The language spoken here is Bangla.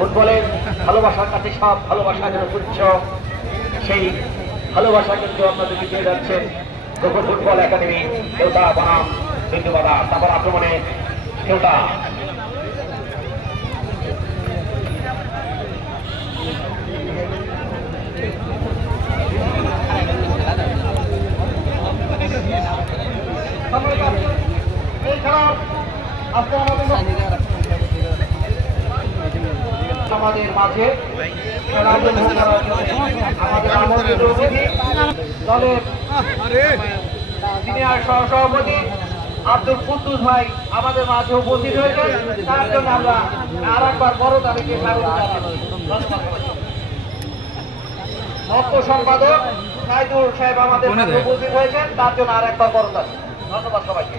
ফুটবলের ভালোবাসার কাছে সব ভালোবাসা যেন তুচ্ছ, সেই ভালোবাসা কিন্তু আপনাদেরকে দিয়ে যাচ্ছেন গোকুল ফুটবল একাডেমি কেউটা বনাম বিন্দুবাদা। তারপর আক্রমণে কেউটা আমাদের মাঝে দলের সিনিয়র সহসভাপতি আব্দুল কুদ্দুস ভাই আমাদের মাঝে উপস্থিত হয়েছে। তার জন্য আমরা আর একবার বড় তারিখে স্বাগত জানাচ্ছি। মৎস্য সম্পাদক সাইদুল সাহেব আমাদের মাঝে উপস্থিত হয়েছেন, তার জন্য আর একবার বড় তারিখ। ধন্যবাদ সবাইকে।